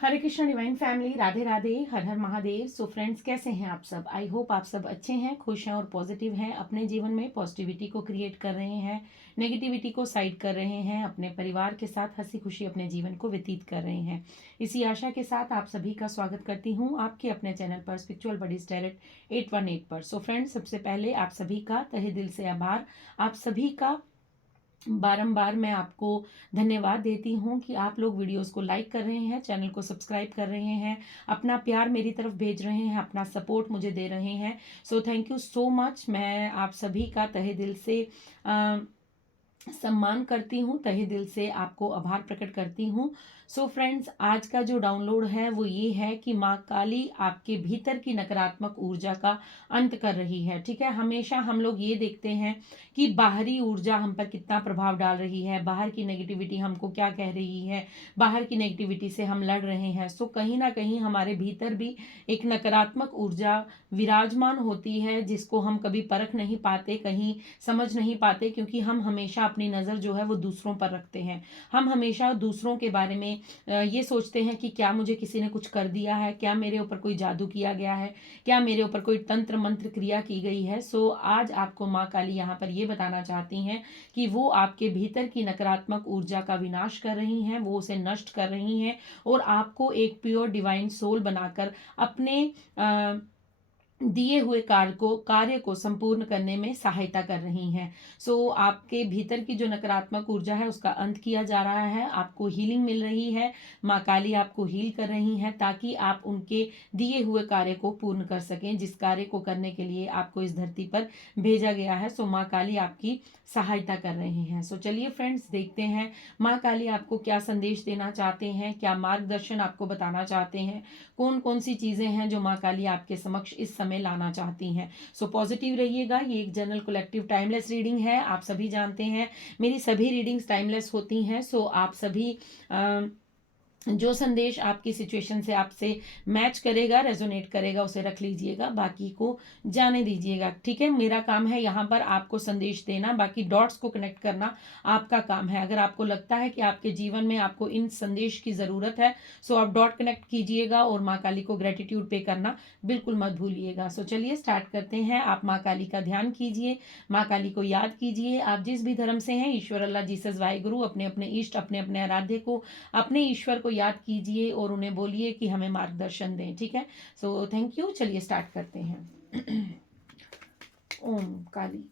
हरे Krishna divine family, Radhe Radhe, हर हर Mahadev. So friends, कैसे हैं आप सब? आई होप आप सब अच्छे हैं, खुश हैं और पॉजिटिव हैं। अपने जीवन में पॉजिटिविटी को क्रिएट कर रहे हैं, नेगेटिविटी को साइड कर रहे हैं, अपने परिवार के साथ हंसी खुशी अपने जीवन को व्यतीत कर रहे हैं। इसी आशा के साथ आप सभी का स्वागत करती हूँ आपके अपने चैनल पर स्पिरिचुअल बडीज डायरेक्ट 818 पर। सो फ्रेंड्स, सबसे पहले आप सभी का तहे दिल से आभार। आप सभी का बारंबार मैं आपको धन्यवाद देती हूँ कि आप लोग वीडियोस को लाइक कर रहे हैं, चैनल को सब्सक्राइब कर रहे हैं, अपना प्यार मेरी तरफ भेज रहे हैं, अपना सपोर्ट मुझे दे रहे हैं। सो थैंक यू सो मच। मैं आप सभी का तहे दिल से सम्मान करती हूँ, तहे दिल से आपको आभार प्रकट करती हूँ। सो फ्रेंड्स, आज का जो डाउनलोड है वो ये है कि माँ काली आपके भीतर की नकारात्मक ऊर्जा का अंत कर रही है। ठीक है, हमेशा हम लोग ये देखते हैं कि बाहरी ऊर्जा हम पर कितना प्रभाव डाल रही है, बाहर की नेगेटिविटी हमको क्या कह रही है, बाहर की नेगेटिविटी से हम लड़ रहे हैं। सो कहीं ना कहीं हमारे भीतर भी एक नकारात्मक ऊर्जा विराजमान होती है, जिसको हम कभी परख नहीं पाते, कहीं समझ नहीं पाते, क्योंकि हम हमेशा अपनी नज़र जो है वो दूसरों पर रखते हैं। हम हमेशा दूसरों के बारे में ये सोचते हैं कि क्या मुझे किसी ने कुछ कर दिया है, क्या मेरे ऊपर कोई जादू किया गया है, क्या मेरे ऊपर कोई तंत्र मंत्र क्रिया की गई है। सो आज आपको माँ काली यहाँ पर ये बताना चाहती हैं कि वो आपके भीतर की नकारात्मक ऊर्जा का विनाश कर रही हैं, वो उसे नष्ट कर रही हैं और आपको एक प्योर डिवाइन सोल बनाकर अपने दिए हुए कार्य को संपूर्ण करने में सहायता कर रही हैं। सो आपके भीतर की जो नकारात्मक ऊर्जा है उसका अंत किया जा रहा है, आपको हीलिंग मिल रही है। माँ काली आपको हील कर रही हैं ताकि आप उनके दिए हुए कार्य को पूर्ण कर सकें, जिस कार्य को करने के लिए आपको इस धरती पर भेजा गया है। सो माँ काली आपकी सहायता कर रही हैं। सो चलिए फ्रेंड्स, देखते हैं माँ काली आपको क्या संदेश देना चाहते हैं, क्या मार्गदर्शन आपको बताना चाहते हैं, कौन कौन सी चीज़ें हैं जो माँ काली आपके समक्ष इस समय लाना चाहती हैं। सो पॉजिटिव रहिएगा। ये एक जनरल कलेक्टिव टाइमलेस रीडिंग है, आप सभी जानते हैं मेरी सभी रीडिंग्स टाइमलेस होती हैं। सो आप सभी जो संदेश आपकी सिचुएशन से आपसे मैच करेगा, रेजोनेट करेगा, उसे रख लीजिएगा, बाकी को जाने दीजिएगा। ठीक है, मेरा काम है यहाँ पर आपको संदेश देना, बाकी डॉट्स को कनेक्ट करना आपका काम है। अगर आपको लगता है कि आपके जीवन में आपको इन संदेश की ज़रूरत है, सो आप डॉट कनेक्ट कीजिएगा और माँ काली को ग्रेटिट्यूड पे करना बिल्कुल मत भूलिएगा। सो चलिए स्टार्ट करते हैं। आप माँ काली का ध्यान कीजिए, माँ काली को याद कीजिए। आप जिस भी धर्म से हैं, ईश्वर, अल्लाह, जीसस, वाहिगुरु, अपने अपने इष्ट, अपने अपने आराध्य को, अपने ईश्वर को याद कीजिए और उन्हें बोलिए कि हमें मार्गदर्शन दें। ठीक है, सो थैंक यू। चलिए स्टार्ट करते हैं। ओम काली,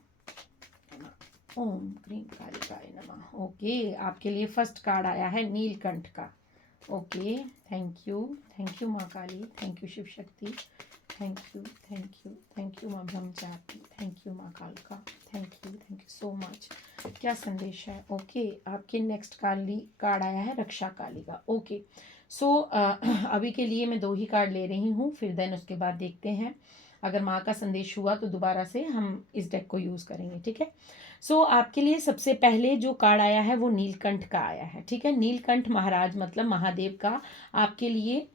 ओम क्रीम कालिकाय नमः। ओके, आपके लिए फर्स्ट कार्ड आया है नीलकंठ का। ओके, थैंक यू माँ Kali, thank you Shiv Shakti, thank you, thank you, thank you माँ ब्रह्मचारी, थैंक यू माँ कालका, थैंक यू सो मच। क्या संदेश है? ओके, आपके नेक्स्ट कार्ड आया है रक्षा काली का। ओके, सो अभी के लिए मैं 2 ही कार्ड ले रही हूँ, फिर देन उसके बाद देखते हैं। अगर माँ का संदेश हुआ तो दोबारा से हम इस डेक को यूज़ करेंगे। ठीक है, सो आपके लिए सबसे पहले जो कार्ड आया है वो नीलकंठ का आया है। ठीक है, नीलकंठ महाराज मतलब महादेव का आपके लिए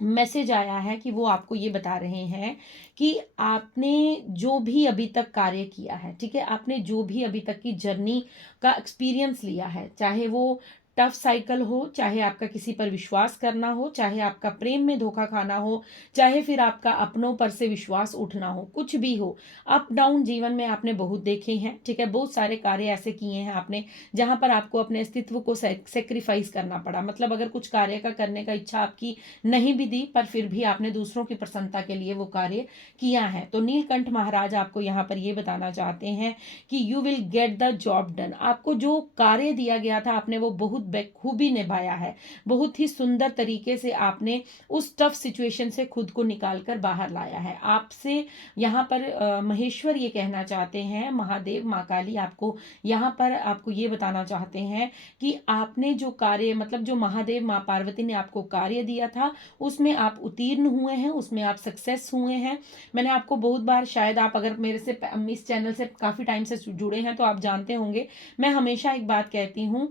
मैसेज आया है कि वो आपको ये बता रहे हैं कि आपने जो भी अभी तक कार्य किया है, ठीक है, आपने जो भी अभी तक की जर्नी का एक्सपीरियंस लिया है, चाहे वो टफ साइकिल हो, चाहे आपका किसी पर विश्वास करना हो, चाहे आपका प्रेम में धोखा खाना हो, चाहे फिर आपका अपनों पर से विश्वास उठना हो, कुछ भी हो, अप डाउन जीवन में आपने बहुत देखे हैं। ठीक है, बहुत सारे कार्य ऐसे किए हैं आपने जहां पर आपको अपने अस्तित्व को सेक्रीफाइस करना पड़ा। मतलब अगर कुछ कार्य का करने का इच्छा आपकी नहीं भी दी, पर फिर भी आपने दूसरों की प्रसन्नता के लिए वो कार्य किया है। तो नीलकंठ महाराज आपको यहाँ पर ये बताना चाहते हैं कि you will get the job done. आपको जो कार्य दिया गया था आपने वो बहुत बखूबी निभाया है, बहुत ही सुंदर तरीके से आपने उस टफ सिचुएशन से खुद को निकाल कर बाहर लाया है। आपसे यहाँ पर महेश्वर ये कहना चाहते हैं, महादेव, माँ काली आपको यहाँ पर आपको ये बताना चाहते हैं कि आपने जो कार्य, मतलब जो महादेव माँ पार्वती ने आपको कार्य दिया था उसमें आप उत्तीर्ण हुए हैं, उसमें आप सक्सेस हुए हैं। मैंने आपको बहुत बार, शायद आप अगर मेरे से इस चैनल से काफ़ी टाइम से जुड़े हैं तो आप जानते होंगे, मैं हमेशा एक बात कहती हूँ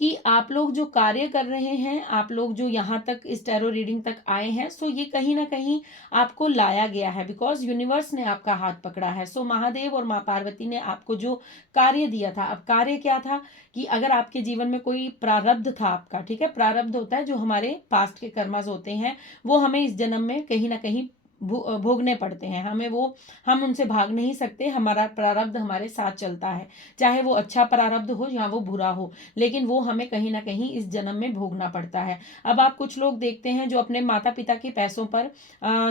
कि आप लोग जो कार्य कर रहे हैं, आप लोग जो यहाँ तक इस टैरो रीडिंग तक आए हैं, सो ये कहीं ना कहीं आपको लाया गया है, बिकॉज यूनिवर्स ने आपका हाथ पकड़ा है। सो महादेव और माँ पार्वती ने आपको जो कार्य दिया था, अब कार्य क्या था कि अगर आपके जीवन में कोई प्रारब्ध था आपका, ठीक है, प्रारब्ध होता है जो हमारे पास्ट के कर्मास होते हैं, वो हमें इस जन्म में कहीं ना कहीं भोगने पड़ते हैं, हमें वो, हम उनसे भाग नहीं सकते, हमारा प्रारब्ध हमारे साथ चलता है, चाहे वो अच्छा प्रारब्ध हो या वो बुरा हो, लेकिन वो हमें कहीं ना कहीं इस जन्म में भोगना पड़ता है। अब आप कुछ लोग देखते हैं जो अपने माता पिता के पैसों पर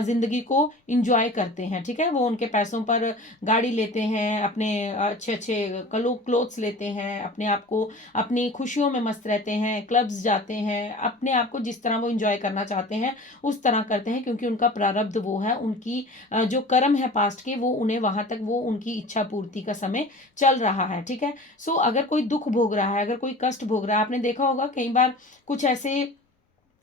जिंदगी को इंजॉय करते हैं, ठीक है, वो उनके पैसों पर गाड़ी लेते हैं, अपने अच्छे अच्छे क्लोथ्स लेते हैं, अपने आप को अपनी खुशियों में मस्त रहते हैं, क्लब्स जाते हैं, अपने आप को जिस तरह वो इंजॉय करना चाहते हैं उस तरह करते हैं, क्योंकि उनका प्रारब्ध वो है, उनकी जो कर्म है पास्ट के, वो उन्हें वहां तक, वो उनकी इच्छा पूर्ति का समय चल रहा है, ठीक है। सो अगर कोई दुख भोग रहा है, अगर कोई कष्ट भोग रहा है, आपने देखा होगा कई बार कुछ ऐसे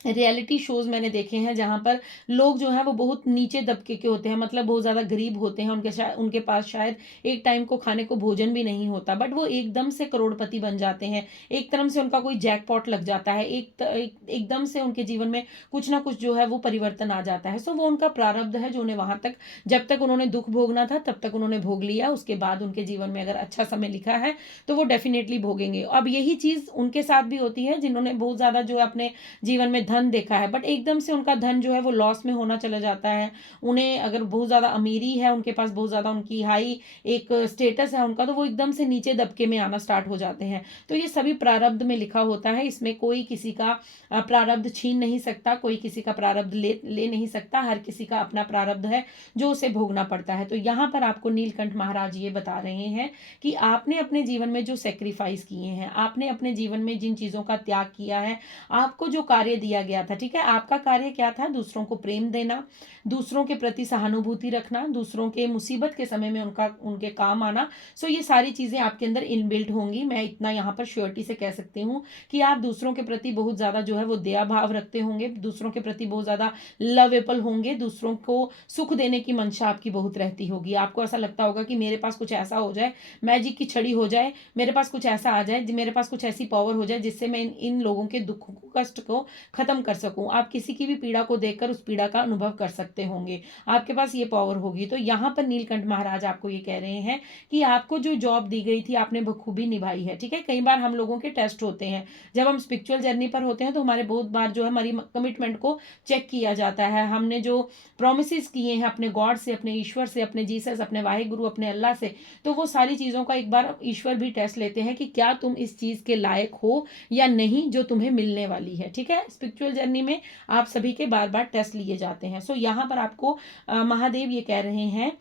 रियलिटी शोज मैंने देखे हैं जहां पर लोग जो है वो बहुत नीचे दबके के होते हैं, मतलब बहुत ज्यादा गरीब होते हैं, उनके पास शायद एक टाइम को खाने को भोजन भी नहीं होता, बट वो एकदम से करोड़पति बन जाते हैं, एक तरह से उनका कोई जैकपॉट लग जाता है, एकदम से उनके जीवन में कुछ ना कुछ जो है वो परिवर्तन आ जाता है। सो वो उनका प्रारब्ध है जो उन्हें वहां तक, जब तक उन्होंने दुख भोगना था तब तक उन्होंने भोग लिया, उसके बाद उनके जीवन में अगर अच्छा समय लिखा है तो वो डेफिनेटली भोगेंगे। अब यही चीज उनके साथ भी होती है जिन्होंने बहुत ज्यादा जो है अपने जीवन में धन देखा है, बट एकदम से उनका धन जो है वो लॉस में होना चला जाता है, उन्हें अगर बहुत ज्यादा अमीरी है, उनके पास बहुत ज्यादा उनकी हाई एक स्टेटस है उनका, तो वो एकदम से नीचे दबके में आना स्टार्ट हो जाते हैं। तो ये सभी प्रारब्ध में लिखा होता है, इसमें कोई किसी का प्रारब्ध छीन नहीं सकता, कोई किसी का प्रारब्ध ले नहीं सकता, हर किसी का अपना प्रारब्ध है जो उसे भोगना पड़ता है। तो यहाँ पर आपको नीलकंठ महाराज ये बता रहे हैं कि आपने अपने जीवन में जो सेक्रीफाइस किए हैं, आपने अपने जीवन में जिन चीजों का त्याग किया है, आपको जो कार्य दिया गया था, ठीक है, आपका कार्य क्या था, दूसरों को प्रेम देना, दूसरों के प्रति सहानुभूति रखना, दूसरों के मुसीबत के समय में उनके काम आना। सो ये सारी चीजें आपके अंदर इनबिल्ट होंगी, मैं इतना यहाँ पर श्योरिटी से कह सकती हूँ कि आप दूसरों के प्रति बहुत ज्यादा जो है वो दया भाव रखते होंगे, दूसरों के प्रति बहुत ज्यादा लवेबल होंगे, दूसरों को सुख देने की मंशा आपकी बहुत रहती होगी। आपको ऐसा लगता होगा कि मेरे पास कुछ ऐसा हो जाए, मैजिक की छड़ी हो जाए, मेरे पास कुछ ऐसा आ जाए, मेरे पास कुछ ऐसी पावर हो जाए जिससे मैं इन लोगों के दुख को, कष्ट को खत्म कर सकूं। आप किसी की भी पीड़ा को देखकर उस पीड़ा का अनुभव कर सकते होंगे, आपके पास ये पावर होगी। तो यहाँ पर नीलकंठ महाराज आपको ये कह रहे हैं कि आपको जो जॉब दी गई थी आपने बखूबी निभाई है, ठीक है। कई बार हम लोगों के टेस्ट होते हैं, जब हम स्पिरिचुअल जर्नी पर होते हैं तो हमारे बहुत बार जो है हमारी कमिटमेंट को चेक किया जाता है, हमने जो प्रोमिस किए हैं अपने गॉड से, अपने ईश्वर से, अपने जीसस, अपने वाहिगुरु, अपने अल्लाह से, तो वो सारी चीजों का एक बार ईश्वर भी टेस्ट लेते हैं कि क्या तुम इस चीज के लायक हो या नहीं जो तुम्हें मिलने वाली है, ठीक है। स्पिरिचुअल जर्नी में आप सभी के बार बार टेस्ट लिए जाते हैं। सो यहाँ पर आपको महादेव ये कह रहे हैं,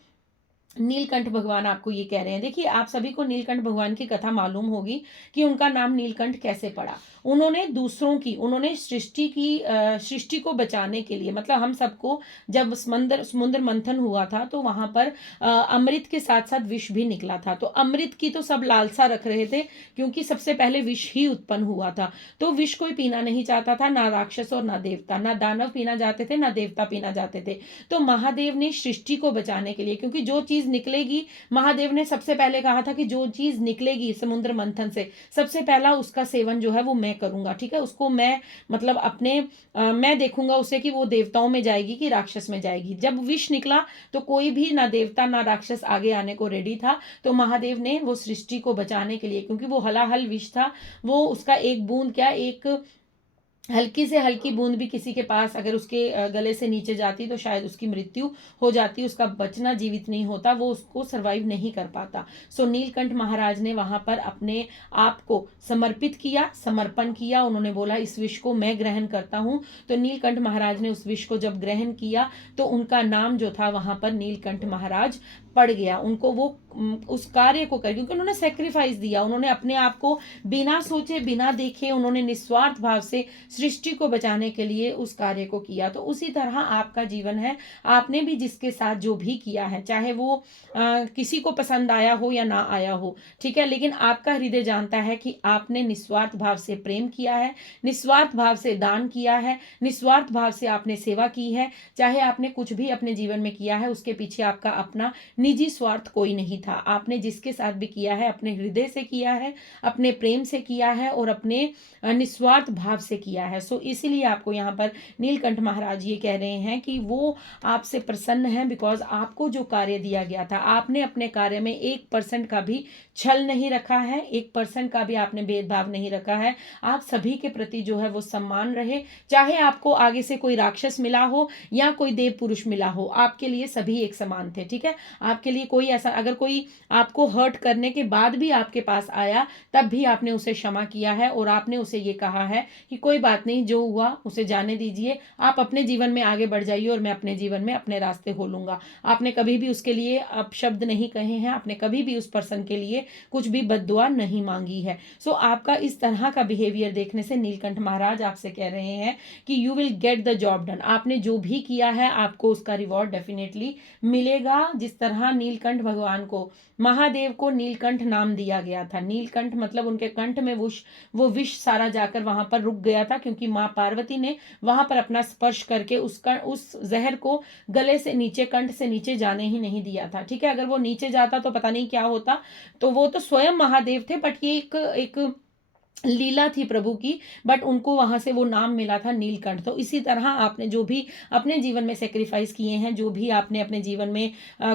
नीलकंठ भगवान आपको ये कह रहे हैं, देखिए आप सभी को नीलकंठ भगवान की कथा मालूम होगी कि उनका नाम नीलकंठ कैसे पड़ा। उन्होंने दूसरों की, उन्होंने सृष्टि को बचाने के लिए, मतलब हम सबको, जब समुद्र मंथन हुआ था तो वहां पर अमृत के साथ साथ विष भी निकला था, तो अमृत की तो सब लालसा रख रहे थे क्योंकि सबसे पहले विष ही उत्पन्न हुआ था, तो विष कोई पीना नहीं चाहता था, ना राक्षस और ना देवता, ना दानव पीना चाहते थे, ना देवता पीना चाहते थे। तो महादेव ने सृष्टि को बचाने के लिए, क्योंकि जो चीज निकलेगी, महादेव ने सबसे पहले कहा था कि जो चीज निकलेगी समुद्र मंथन से, सबसे पहला उसका सेवन जो है वो मैं करूंगा, ठीक है, उसको मैं, मतलब अपने मैं देखूंगा उसे कि वो देवताओं में जाएगी कि राक्षस में जाएगी। जब विष निकला तो कोई भी ना देवता ना राक्षस आगे आने को रेडी था, तो महादेव ने वो सृष्टि को बचाने के लिए, क्योंकि वो हलाहल विष था, वो उसका एक बूंद क्या, एक हल्की से हल्की बूंद भी किसी के पास अगर उसके गले से नीचे जाती तो शायद उसकी मृत्यु हो जाती, उसका बचना जीवित नहीं होता, वो उसको सरवाइव नहीं कर पाता। सो नीलकंठ महाराज ने वहां पर अपने आप को समर्पित किया, समर्पण किया, उन्होंने बोला इस विष को मैं ग्रहण करता हूं। तो नीलकंठ महाराज ने उस विष को जब ग्रहण किया तो उनका नाम जो था वहां पर नीलकंठ महाराज पड़ गया, उनको वो उस कार्य को कर, क्योंकि उन्होंने सेक्रीफाइस दिया, उन्होंने अपने आप को बिना सोचे बिना देखे, उन्होंने निस्वार्थ भाव से सृष्टि को बचाने के लिए उस कार्य को किया। तो उसी तरह आपका जीवन है, आपने भी जिसके साथ जो भी किया है, चाहे वो किसी को पसंद आया हो या ना आया हो, ठीक है, लेकिन आपका हृदय जानता है कि आपने निस्वार्थ भाव से प्रेम किया है, निस्वार्थ भाव से दान किया है, निस्वार्थ भाव से आपने सेवा की है, चाहे आपने कुछ भी अपने जीवन में किया है, उसके पीछे आपका अपना निजी स्वार्थ कोई नहीं था। आपने जिसके साथ भी किया है अपने हृदय से किया है, अपने प्रेम से किया है और अपने निस्वार्थ भाव से किया है। सो इसीलिए आपको यहाँ पर नीलकंठ महाराज ये कह रहे हैं कि वो आपसे प्रसन्न हैं, बिकॉज आपको जो कार्य दिया गया था आपने अपने कार्य में 1% का भी छल नहीं रखा है, 1% का भी आपने भेदभाव नहीं रखा है। आप सभी के प्रति जो है वो सम्मान रहे, चाहे आपको आगे से कोई राक्षस मिला हो या कोई देव पुरुष मिला हो, आपके लिए सभी एक समान थे। ठीक है, आपके लिए कोई ऐसा, अगर कोई आपको हर्ट करने के बाद भी आपके पास आया तब भी आपने उसे क्षमा किया है और आपने उसे ये कहा है कि कोई बात नहीं, जो हुआ उसे जाने दीजिए, आप अपने जीवन में आगे बढ़ जाइए और मैं अपने जीवन में अपने रास्ते खोलूंगा। आपने कभी भी उसके लिए अपशब्द नहीं कहे हैं, आपने कभी भी उस पर्सन के लिए कुछ भी बद्दुआ नहीं मांगी है। सो आपका इस तरह का बिहेवियर देखने से नीलकंठ महाराज आपसे कह रहे हैं कि you will get the job done. आपने जो भी किया है आपको उसका रिवॉर्ड डेफिनेटली मिलेगा। जिस तरह नीलकंठ भगवान को, महादेव को नीलकंठ नाम दिया गया था, नीलकंठ मतलब उनके कंठ में वो विष सारा जाकर वहां पर रुक गया था, क्योंकि माँ पार्वती ने वहां पर अपना स्पर्श करके उस जहर को गले से नीचे, कंठ से नीचे जाने ही नहीं दिया था। ठीक है, अगर वो नीचे जाता तो पता नहीं क्या होता। तो वो तो स्वयं महादेव थे, बट ये एक लीला थी प्रभु की, बट उनको वहां से वो नाम मिला था नीलकंठ। तो इसी तरह आपने जो भी अपने जीवन में सेक्रीफाइस किए हैं, जो भी आपने अपने जीवन में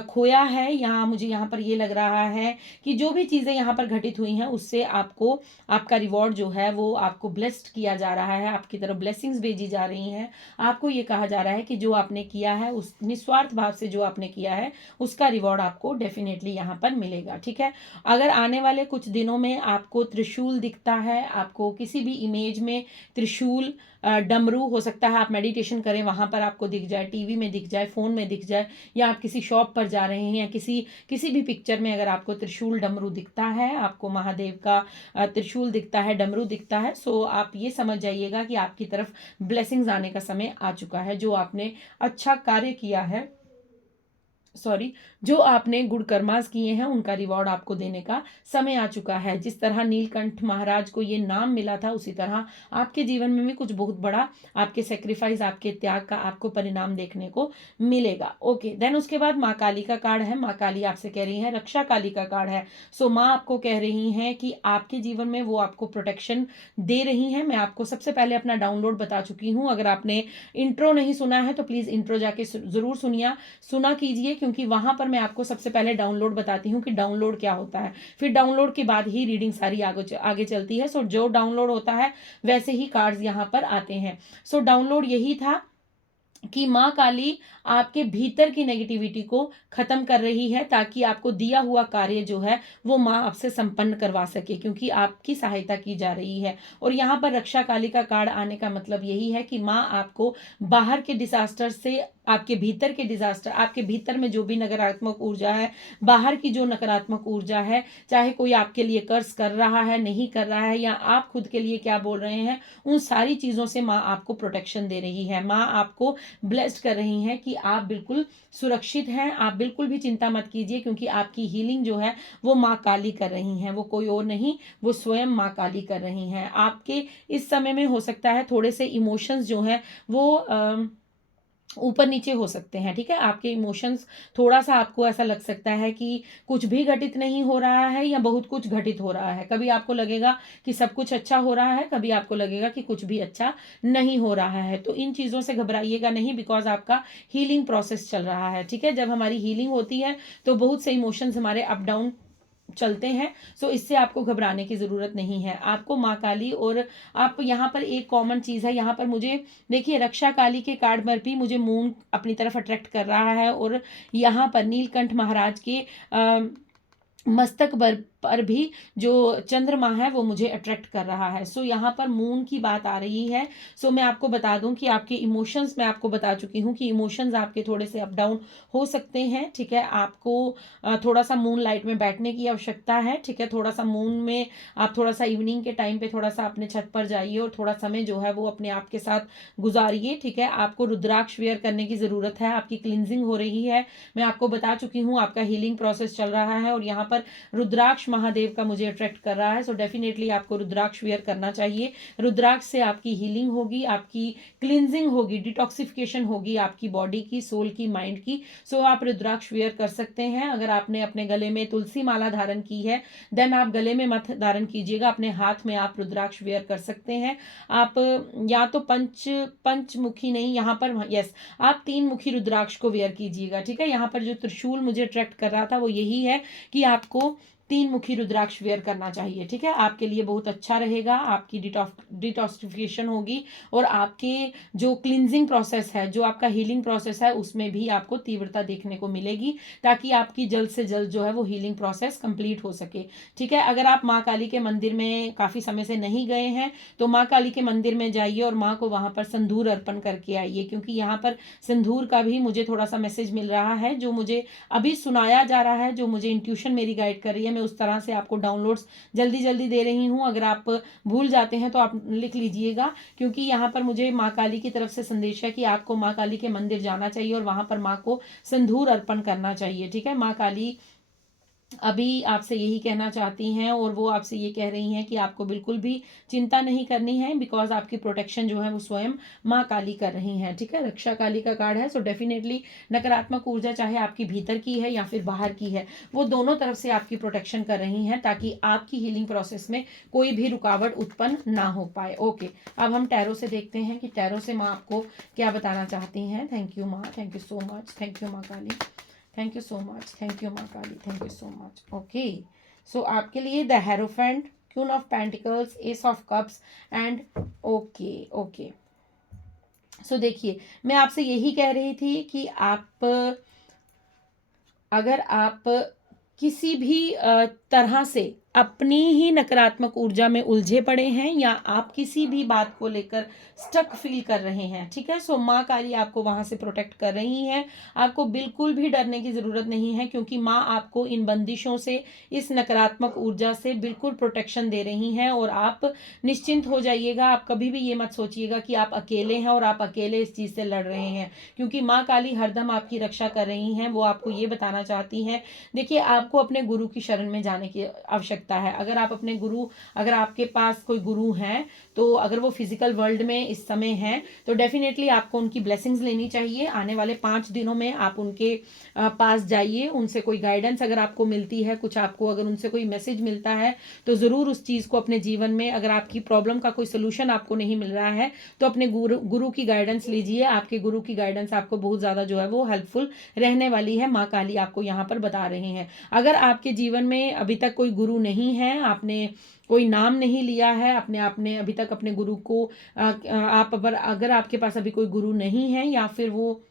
खोया है, यहाँ मुझे यहाँ पर ये लग रहा है कि जो भी चीज़ें यहाँ पर घटित हुई हैं उससे आपको आपका रिवॉर्ड जो है वो आपको ब्लेस्ड किया जा रहा है, आपकी तरफ ब्लेसिंग्स भेजी जा रही हैं। आपको ये कहा जा रहा है कि जो आपने किया है, उस निस्वार्थ भाव से जो आपने किया है उसका रिवॉर्ड आपको डेफिनेटली यहाँ पर मिलेगा। ठीक है, अगर आने वाले कुछ दिनों में आपको त्रिशूल दिखता है, आपको किसी भी इमेज में त्रिशूल, डमरू, हो सकता है आप मेडिटेशन करें वहां पर आपको दिख जाए, टीवी में दिख जाए, फोन में दिख जाए, या आप किसी शॉप पर जा रहे हैं या किसी भी पिक्चर में अगर आपको त्रिशूल डमरू दिखता है, आपको महादेव का त्रिशूल दिखता है, डमरू दिखता है, सो आप ये समझ जाइएगा कि आपकी तरफ ब्लेसिंग्स आने का समय आ चुका है। जो आपने अच्छा कार्य किया है, जो आपने गुड कर्मास किए हैं उनका रिवॉर्ड आपको देने का समय आ चुका है। जिस तरह नीलकंठ महाराज को ये नाम मिला था, उसी तरह आपके जीवन में भी कुछ बहुत बड़ा आपके सेक्रीफाइस, आपके त्याग का आपको परिणाम देखने को मिलेगा। ओके, देन उसके बाद माँ काली का कार्ड है। माँ काली आपसे कह रही है, रक्षा काली का कार्ड है। सो माँ आपको कह रही हैं कि आपके जीवन में वो आपको प्रोटेक्शन दे रही हैं। मैं आपको सबसे पहले अपना डाउनलोड बता चुकी हूँ, अगर आपने इंट्रो नहीं सुना है तो प्लीज इंट्रो जाके जरूर सुना कीजिए, क्योंकि वहां पर मैं आपको सबसे पहले डाउनलोड बताती हूँ कि डाउनलोड क्या होता है, फिर डाउनलोड के बाद ही रीडिंग सारी आगे चलती है। सो जो डाउनलोड होता है वैसे ही कार्ड्स यहाँ पर आते हैं। सो डाउनलोड यही था कि माँ काली आपके भीतर की नेगेटिविटी को खत्म कर रही है, ताकि आपको दिया हुआ कार्य जो है वो माँ आपसे संपन्न करवा सके, क्योंकि आपकी सहायता की जा रही है। और यहाँ पर रक्षा काली का कार्ड आने का मतलब यही है कि माँ आपको बाहर के डिजास्टर से आपके भीतर के डिजास्टर, आपके भीतर में जो भी नकारात्मक ऊर्जा है, बाहर की जो नकारात्मक ऊर्जा है, चाहे कोई आपके लिए कर्ज कर रहा है, नहीं कर रहा है, या आप खुद के लिए क्या बोल रहे हैं, उन सारी चीजों से माँ आपको प्रोटेक्शन दे रही है। माँ आपको ब्लेस्ड कर रही हैं कि आप बिल्कुल सुरक्षित हैं, आप बिल्कुल भी चिंता मत कीजिए, क्योंकि आपकी हीलिंग जो है वो माँ काली कर रही हैं, वो कोई और नहीं, वो स्वयं माँ काली कर रही हैं। आपके इस समय में हो सकता है थोड़े से इमोशंस जो है वो ऊपर नीचे हो सकते हैं। ठीक है, आपके इमोशंस थोड़ा सा, आपको ऐसा लग सकता है कि कुछ भी घटित नहीं हो रहा है या बहुत कुछ घटित हो रहा है। कभी आपको लगेगा कि सब कुछ अच्छा हो रहा है, कभी आपको लगेगा कि कुछ भी अच्छा नहीं हो रहा है। तो इन चीज़ों से घबराइएगा नहीं, बिकॉज आपका हीलिंग प्रोसेस चल रहा है। ठीक है, जब हमारी हीलिंग होती है तो बहुत से इमोशंस हमारे अप डाउन चलते हैं। सो इससे आपको घबराने की ज़रूरत नहीं है। आपको माँ काली, और आप यहाँ पर एक कॉमन चीज़ है, यहाँ पर मुझे देखिए रक्षा काली के कार्ड पर भी मुझे मून अपनी तरफ अट्रैक्ट कर रहा है, और यहाँ पर नीलकंठ महाराज के मस्तक पर भी जो चंद्रमा है वो मुझे अट्रैक्ट कर रहा है। सो यहाँ पर मून की बात आ रही है। सो मैं आपको बता दूं कि आपके इमोशंस, मैं आपको बता चुकी हूँ कि इमोशंस आपके थोड़े से अप डाउन हो सकते हैं। ठीक है, आपको थोड़ा सा मून लाइट में बैठने की आवश्यकता है। ठीक है, थोड़ा सा मून में आप थोड़ा सा इवनिंग के टाइम पे थोड़ा सा अपने छत पर जाइए और थोड़ा समय जो है वो अपने आप के साथ गुजारिए। ठीक है, आपको रुद्राक्ष वेयर करने की ज़रूरत है, आपकी क्लिनजिंग हो रही है। मैं आपको बता चुकी हूँ आपका हीलिंग प्रोसेस चल रहा है, और यहाँ पर रुद्राक्ष महादेव का मुझे अट्रैक्ट कर रहा है। सो डेफिनेटली आपको रुद्राक्ष वेयर करना चाहिए। रुद्राक्ष से आपकी हीलिंग होगी, आपकी क्लिनजिंग होगी, डिटॉक्सिफिकेशन होगी आपकी बॉडी की, सोल की, माइंड की। सो आप रुद्राक्ष वेयर कर सकते हैं। अगर आपने अपने गले में तुलसी माला धारण की है देन आप गले में मत धारण कीजिएगा, अपने हाथ में आप रुद्राक्ष वेयर कर सकते हैं। आप या तो पंचमुखी नहीं, यहाँ पर यस आप 3 मुखी रुद्राक्ष को वेयर कीजिएगा। ठीक है, यहाँ पर जो त्रिशूल मुझे अट्रैक्ट कर रहा था वो यही है कि आपको 3 मुखी रुद्राक्ष वेयर करना चाहिए। ठीक है, आपके लिए बहुत अच्छा रहेगा, आपकी डिटॉक्सिफिकेशन होगी और आपके जो क्लिनजिंग प्रोसेस है, जो आपका हीलिंग प्रोसेस है, उसमें भी आपको तीव्रता देखने को मिलेगी, ताकि आपकी जल्द से जल्द जो है वो हीलिंग प्रोसेस कंप्लीट हो सके। ठीक है, अगर आप माँ काली के मंदिर में काफ़ी समय से नहीं गए हैं तो माँ काली के मंदिर में जाइए और माँ को वहाँ पर सिंदूर अर्पण करके आइए, क्योंकि यहाँ पर सिंदूर का भी मुझे थोड़ा सा मैसेज मिल रहा है, जो मुझे अभी सुनाया जा रहा है, जो मुझे इंट्यूशन मेरी गाइड कर रही है, मैं उस तरह से आपको डाउनलोड्स जल्दी जल्दी दे रही हूँ। अगर आप भूल जाते हैं तो आप लिख लीजिएगा, क्योंकि यहाँ पर मुझे माँ काली की तरफ से संदेश है कि आपको माँ काली के मंदिर जाना चाहिए और वहाँ पर माँ को सिंदूर अर्पण करना चाहिए। ठीक है, माँ काली अभी आपसे यही कहना चाहती हैं और वो आपसे ये कह रही हैं कि आपको बिल्कुल भी चिंता नहीं करनी है, बिकॉज आपकी प्रोटेक्शन जो है वो स्वयं माँ काली कर रही हैं। ठीक है, रक्षा काली का कार्ड है। सो डेफिनेटली नकारात्मक ऊर्जा चाहे आपकी भीतर की है या फिर बाहर की है, वो दोनों तरफ से आपकी प्रोटेक्शन कर रही हैं, ताकि आपकी हीलिंग प्रोसेस में कोई भी रुकावट उत्पन्न ना हो पाए। ओके, अब हम टैरो से देखते हैं कि टैरो से माँ आपको क्या बताना चाहती हैं। थैंक यू माँ, thank you so much, thank you माँ Kali, thank you so much, thank you माँ Kali, thank you so much. Okay, so आपके लिए the hierophant, queen of pentacles, ace of cups and okay. So देखिए, मैं आपसे यही कह रही थी कि अगर आप किसी भी तरह से अपनी ही नकारात्मक ऊर्जा में उलझे पड़े हैं या आप किसी भी बात को लेकर स्टक फील कर रहे हैं, ठीक है, सो माँ काली आपको वहां से प्रोटेक्ट कर रही हैं। आपको बिल्कुल भी डरने की ज़रूरत नहीं है, क्योंकि माँ आपको इन बंदिशों से, इस नकारात्मक ऊर्जा से बिल्कुल प्रोटेक्शन दे रही हैं और आप निश्चिंत हो जाइएगा। आप कभी भी ये मत सोचिएगा कि आप अकेले हैं और आप अकेले इस चीज़ से लड़ रहे हैं, क्योंकि माँ काली हरदम आपकी रक्षा कर रही हैं। वो आपको ये बताना चाहती हैं, देखिए आपको अपने गुरु की शरण में जाने की आवश्यकता है। अगर आप अपने गुरु, अगर आपके पास कोई गुरु हैं तो अगर वो फिजिकल वर्ल्ड में इस समय हैं तो डेफिनेटली आपको उनकी ब्लेसिंग्स लेनी चाहिए। आने वाले 5 दिनों में आप उनके पास जाइए, उनसे कोई गाइडेंस अगर आपको मिलती है, कुछ आपको अगर उनसे कोई मैसेज मिलता है तो ज़रूर उस चीज़ को अपने जीवन में, अगर आपकी प्रॉब्लम का कोई सोल्यूशन आपको नहीं मिल रहा है तो अपने गुरु की गाइडेंस लीजिए। आपके गुरु की गाइडेंस आपको बहुत ज़्यादा जो है वो हेल्पफुल रहने वाली है, माँ काली आपको यहाँ पर बता रहे हैं। अगर आपके जीवन में अभी तक कोई गुरु नहीं है, आपने कोई नाम नहीं लिया है, आपने अभी तक अपने गुरु को अगर आपके पास अभी कोई गुरु नहीं है या फिर वो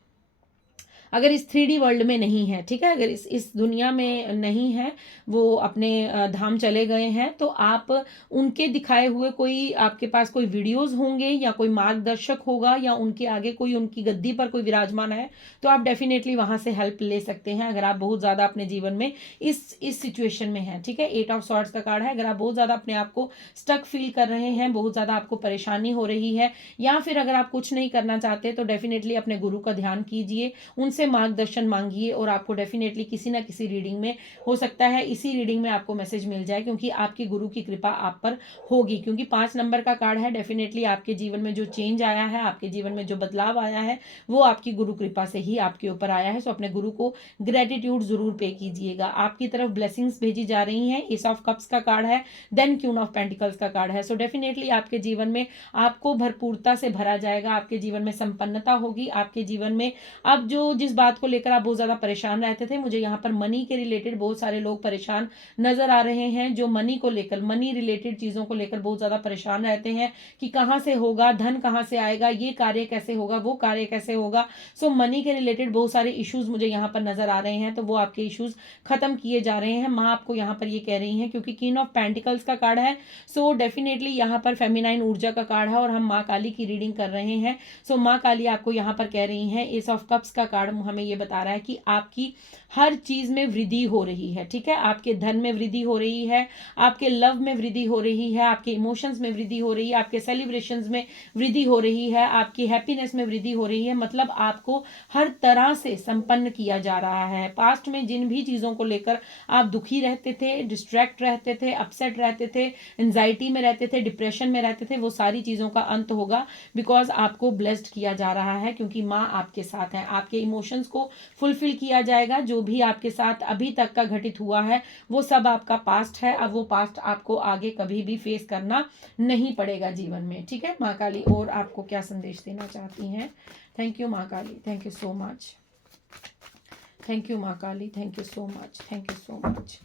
अगर इस 3D वर्ल्ड में नहीं है, ठीक है, अगर इस दुनिया में नहीं है, वो अपने धाम चले गए हैं, तो आप उनके दिखाए हुए कोई, आपके पास कोई वीडियोस होंगे या कोई मार्गदर्शक होगा या उनके आगे कोई, उनकी गद्दी पर कोई विराजमान है, तो आप डेफिनेटली वहां से हेल्प ले सकते हैं अगर आप बहुत ज़्यादा अपने जीवन में इस सिचुएशन में हैं। ठीक है, 8 ऑफ सॉर्ड्स का कार्ड है। अगर आप बहुत ज़्यादा अपने आप को स्टक फील कर रहे हैं, बहुत ज़्यादा आपको परेशानी हो रही है, या फिर अगर आप कुछ नहीं करना चाहते, तो डेफिनेटली अपने गुरु का ध्यान कीजिए, उनसे मार्गदर्शन मांगिए और आपको डेफिनेटली किसी ना किसी रीडिंग में, हो सकता है इसी रीडिंग में आपको मैसेज मिल जाए, क्योंकि आपकी गुरु की कृपा आप पर होगी। क्योंकि 5 नंबर का कार्ड है, डेफिनेटली आपके जीवन में जो चेंज आया है, आपके जीवन में जो बदलाव आया है, वो आपकी गुरु कृपा से ही आपके ऊपर आया है। सो अपने गुरु को ग्रेटिट्यूड जरूर पे कीजिएगा। आपकी तरफ ब्लेसिंग्स भेजी जा रही हैं। एस ऑफ कप्स का कार्ड है, देन क्वीन ऑफ पेंटिकल्स का कार्ड है। सो डेफिनेटली आपके जीवन में आपको भरपूरता से भरा जाएगा, आपके जीवन में संपन्नता होगी। आपके जीवन में अब जो जिस बात को लेकर आप बहुत ज्यादा परेशान रहते थे, मुझे यहाँ पर मनी के रिलेटेड बहुत सारे लोग परेशान नजर आ रहे हैं, जो मनी को लेकर, मनी रिलेटेड चीजों को लेकर बहुत ज्यादा परेशान रहते हैं कि कहाँ से होगा, धन कहाँ से आएगा, ये कार्य कैसे होगा, वो कार्य कैसे होगा। सो मनी के रिलेटेड बहुत सारे इश्यूज मुझे यहाँ पर नजर आ रहे हैं, तो वो आपके इश्यूज खत्म किए जा रहे हैं। माँ आपको यहाँ पर ये कह रही हैं, क्योंकि क्वीन ऑफ पेंटिकल्स का कार्ड है, सो डेफिनेटली यहाँ पर फेमिनाइन ऊर्जा का कार्ड है और हम माँ काली की रीडिंग कर रहे हैं। सो माँ काली आपको यहाँ पर कह रही हैं, एस ऑफ कप्स का कार्ड हमें ये बता रहा है कि आपकी हर चीज में वृद्धि हो रही है, ठीक है। आपके धन में वृद्धि हो रही है, आपके लव में वृद्धि हो रही है, आपके इमोशंस में वृद्धि हो रही है, आपके सेलिब्रेशंस में वृद्धि हो रही है, आपकी हैप्पीनेस में वृद्धि हो रही है। मतलब आपको हर तरह से संपन्न किया जा रहा है। पास्ट में जिन भी चीजों को लेकर आप दुखी रहते थे, डिस्ट्रैक्ट रहते थे, अपसेट रहते थे, एंजाइटी में रहते थे, डिप्रेशन में रहते थे, वो सारी चीजों का अंत होगा। बिकॉज आपको ब्लेस्ड किया जा रहा है, क्योंकि माँ आपके साथ है। आपके इमोशंस को फुलफिल किया जाएगा। जो भी आपके साथ अभी तक का घटित हुआ है वो सब आपका पास्ट है। अब वो पास्ट आपको आगे कभी भी फेस करना नहीं पड़ेगा जीवन में, ठीक है। माँ काली और आपको क्या संदेश देना चाहती हैं? थैंक यू माँ Kali, thank you so much. Thank you माँ Kali, thank you so much, thank you so much,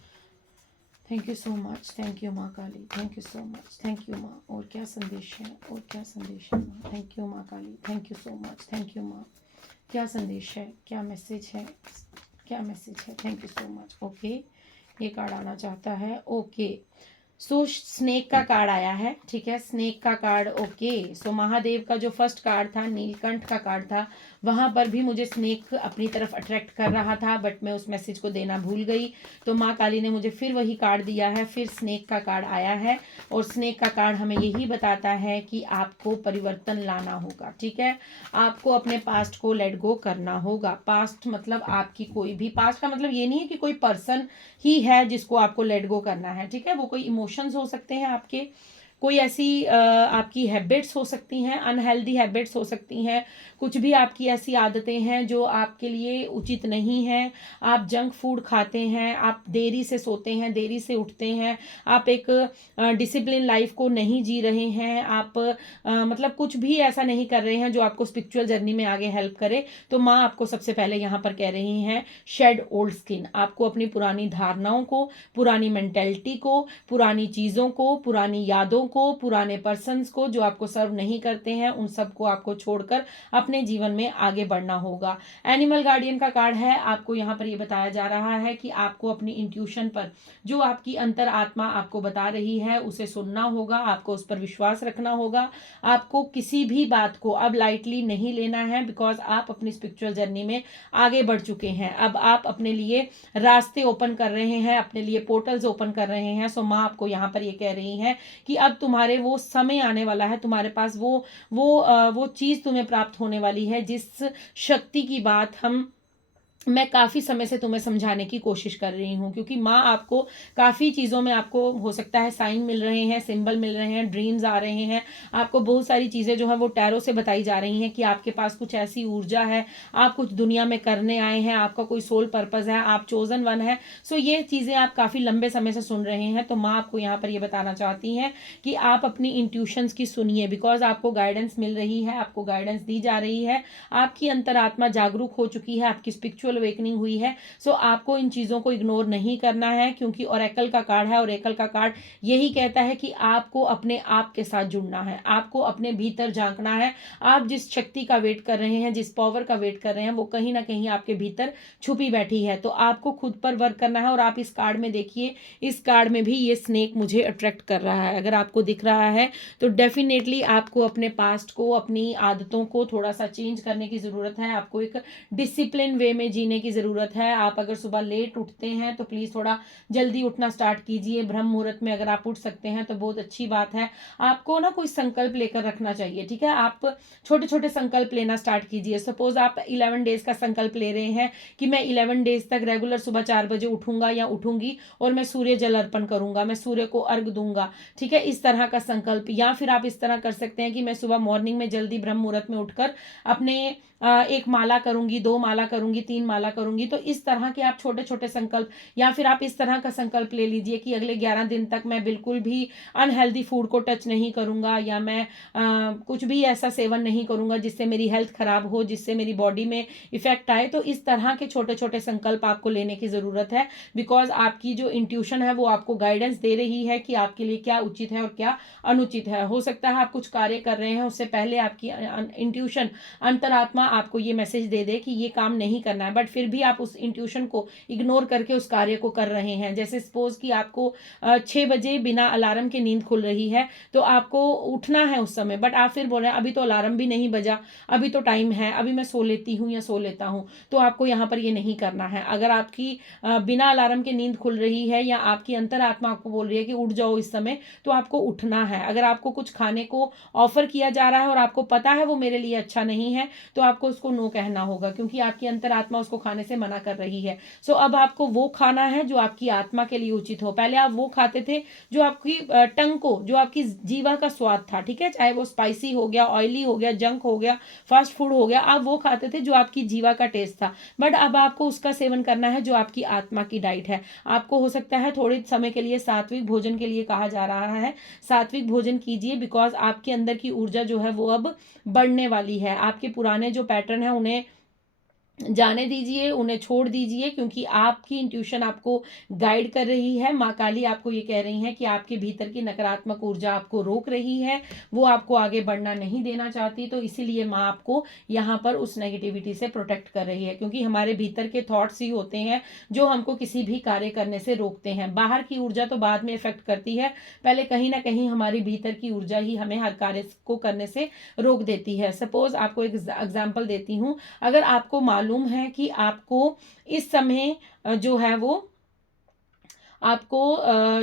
thank you so much, thank you माँ Kali, thank you so much, thank you माँ। और क्या संदेश है, और क्या संदेश है माँ? थैंक यू माँ Kali, thank you so much, thank you माँ। क्या संदेश है, क्या मैसेज है, क्या मैसेज है? Thank you so much. Okay, ये कार्ड आना चाहता है। ओके, सो स्नेक का कार्ड आया है, ठीक है। स्नेक का कार्ड, ओके। सो महादेव का जो फर्स्ट कार्ड था, नीलकंठ का कार्ड था, वहां पर भी मुझे स्नेक अपनी तरफ अट्रैक्ट कर रहा था, बट मैं उस मैसेज को देना भूल गई। तो माँ काली ने मुझे फिर वही कार्ड दिया है, फिर स्नेक का कार्ड आया है। और स्नेक का कार्ड हमें यही बताता है कि आपको परिवर्तन लाना होगा, ठीक है। आपको अपने पास्ट को लेट गो करना होगा। पास्ट मतलब आपकी कोई भी, पास्ट का मतलब ये नहीं है कि कोई पर्सन ही है जिसको आपको लेट गो करना है, ठीक है। वो कोई इमोशंस हो सकते हैं आपके, कोई ऐसी आपकी हैबिट्स हो सकती हैं, अनहेल्दी हैबिट्स हो सकती हैं, कुछ भी आपकी ऐसी आदतें हैं जो आपके लिए उचित नहीं हैं। आप जंक फूड खाते हैं, आप देरी से सोते हैं, देरी से उठते हैं, आप एक डिसिप्लिन लाइफ को नहीं जी रहे हैं, आप मतलब कुछ भी ऐसा नहीं कर रहे हैं जो आपको स्पिरिचुअल जर्नी में आगे हेल्प करे। तो माँ आपको सबसे पहले यहाँ पर कह रही हैं, शेड ओल्ड स्किन। आपको अपनी पुरानी धारणाओं को, पुरानी मेंटेलिटी को, पुरानी चीज़ों को, पुरानी यादों को, पुराने पर्सन्स को जो आपको सर्व नहीं करते हैं, उन सबको आपको छोड़कर अपने जीवन में आगे बढ़ना होगा। एनिमल गार्डियन का कार्ड है। आपको यहाँ पर ये बताया जा रहा है कि आपको अपनी इंट्यूशन पर, जो आपकी अंतर आत्मा आपको बता रही है, उसे सुनना होगा, आपको उस पर विश्वास रखना होगा। आपको किसी भी बात को अब लाइटली नहीं लेना है, बिकॉज आप अपनी स्पिरिचुअल जर्नी में आगे बढ़ चुके हैं। अब आप अपने लिए रास्ते ओपन कर रहे हैं, अपने लिए पोर्टल्स ओपन कर रहे हैं। सो माँ आपको यहाँ पर ये कह रही है कि अब तुम्हारे वो समय आने वाला है, तुम्हारे पास वो चीज तुम्हें प्राप्त होने वाली है, जिस शक्ति की बात मैं काफ़ी समय से तुम्हें समझाने की कोशिश कर रही हूँ। क्योंकि माँ आपको काफ़ी चीज़ों में, आपको हो सकता है साइन मिल रहे हैं, सिंबल मिल रहे हैं, ड्रीम्स आ रहे हैं, आपको बहुत सारी चीज़ें जो है वो टैरो से बताई जा रही हैं कि आपके पास कुछ ऐसी ऊर्जा है, आप कुछ दुनिया में करने आए हैं, आपका कोई सोल पर्पज़ है, आप चोजन वन है। सो ये चीज़ें आप काफ़ी लंबे समय से सुन रहे हैं। तो माँ आपको यहाँ पर ये बताना चाहती हैं कि आप अपनी इंट्यूशंस की सुनिए, बिकॉज आपको गाइडेंस मिल रही है, आपको गाइडेंस दी जा रही है। आपकी अंतरात्मा जागरूक हो चुकी है, आपकी स्पिरिचुअल अवेकनिंग हुई है। सो आपको इन चीजों को इग्नोर नहीं करना है, क्योंकि ओरेकल का कार्ड है। ओरेकल का कार्ड यही कहता है कि आपको अपने आप के साथ जुड़ना है, आपको अपने भीतर झांकना है। आप जिस शक्ति का वेट कर रहे हैं, जिस पावर का वेट कर रहे हैं, वो कहीं ना कहीं आपके भीतर छुपी बैठी है। तो आपको खुद पर वर्क करना है। और आप इस कार्ड में देखिए, इस कार्ड में भी ये स्नेक मुझे अट्रैक्ट कर रहा है। अगर आपको दिख रहा है तो डेफिनेटली आपको अपने पास्ट को, अपनी आदतों को थोड़ा सा चेंज करने की जरूरत है। आपको एक डिसिप्लिन वे में जीने की जरूरत है। आप अगर सुबह लेट उठते हैं तो प्लीज थोड़ा जल्दी उठना स्टार्ट कीजिए। ब्रह्म मुहूर्त में अगर आप उठ सकते हैं तो बहुत अच्छी बात है। आपको ना कोई संकल्प लेकर रखना चाहिए, ठीक है। आप छोटे छोटे संकल्प लेना स्टार्ट कीजिए। सपोज आप 11 डेज का संकल्प ले रहे हैं कि मैं 11 डेज तक रेगुलर सुबह 4 बजे उठूंगा या उठूंगी और मैं सूर्य जल अर्पण करूंगा, मैं सूर्य को अर्घ दूंगा, ठीक है। इस तरह का संकल्प। या फिर आप इस तरह कर सकते हैं कि मैं सुबह मॉर्निंग में जल्दी ब्रह्म मुहूर्त में उठकर अपने एक माला करूंगी, 2 माला करूंगी, 3 माला करूंगी। तो इस तरह के आप छोटे छोटे संकल्प, या फिर आप इस तरह का संकल्प ले लीजिए कि अगले 11 दिन तक मैं बिल्कुल भी अनहेल्दी फूड को टच नहीं करूंगा, या मैं कुछ भी ऐसा सेवन नहीं करूंगा जिससे मेरी हेल्थ खराब हो, जिससे मेरी बॉडी में इफेक्ट आए। तो इस तरह के छोटे छोटे संकल्प आपको लेने की जरूरत है, बिकॉज आपकी जो इंट्यूशन है वो आपको गाइडेंस दे रही है कि आपके लिए क्या उचित है और क्या अनुचित है। हो सकता है आप कुछ कार्य कर रहे हैं, उससे पहले आपकी इंट्यूशन, अंतरात्मा आपको ये मैसेज दे दे कि ये काम नहीं करना है, बट फिर भी आप उस इंट्यूशन को इग्नोर करके उस कार्य को कर रहे हैं। जैसे सपोज कि आपको 6 बजे बिना अलार्म के नींद खुल रही है, तो आपको उठना है उस समय, बट आप फिर बोल रहे हैं अभी तो अलार्म भी नहीं बजा, अभी तो टाइम है, अभी मैं सो लेती हूँ या सो लेता हूँ। तो आपको यहाँ पर ये नहीं करना है। अगर आपकी बिना अलार्म के नींद खुल रही है या आपकी अंतरात्मा आपको बोल रही है कि उठ जाओ इस समय, तो आपको उठना है। अगर आपको कुछ खाने को ऑफर किया जा रहा है और आपको पता है वो मेरे लिए अच्छा नहीं है, तो आपको उसको नो कहना होगा, क्योंकि आपकी अंतरात्मा उसको खाने से मना कर रही है। सो अब आपको वो खाना है जो आपकी आत्मा के लिए उचित हो। पहले आप वो खाते थे जो आपकी टंग को, जो आपकी जीवा का स्वाद था, ठीक है, चाहे वो स्पाइसी हो गया, ऑयली हो गया, जंक हो गया, फास्ट फूड हो गया, आप वो खाते थे जो आपकी जीवा का टेस्ट था। बट अब आपको उसका सेवन करना है जो आपकी आत्मा की डाइट है। आपको हो सकता है थोड़े समय के लिए सात्विक भोजन के लिए कहा जा रहा है, सात्विक भोजन कीजिए, बिकॉज आपके अंदर की ऊर्जा जो है वो अब बढ़ने वाली है। आपके पुराने जो पैटर्न है उन्हें जाने दीजिए, उन्हें छोड़ दीजिए, क्योंकि आपकी इंट्यूशन आपको गाइड कर रही है। माँ काली आपको ये कह रही है कि आपके भीतर की नकारात्मक ऊर्जा आपको रोक रही है, वो आपको आगे बढ़ना नहीं देना चाहती। तो इसीलिए माँ आपको यहाँ पर उस नेगेटिविटी से प्रोटेक्ट कर रही है, क्योंकि हमारे भीतर के थॉट्स ही होते हैं जो हमको किसी भी कार्य करने से रोकते हैं। बाहर की ऊर्जा तो बाद में इफेक्ट करती है, पहले कहीं ना कहीं हमारी भीतर की ऊर्जा ही हमें हर कार्य को करने से रोक देती है। सपोज आपको एक एग्जाम्पल देती हूँ। अगर आपको मालूम है कि आपको इस समय जो है वो आपको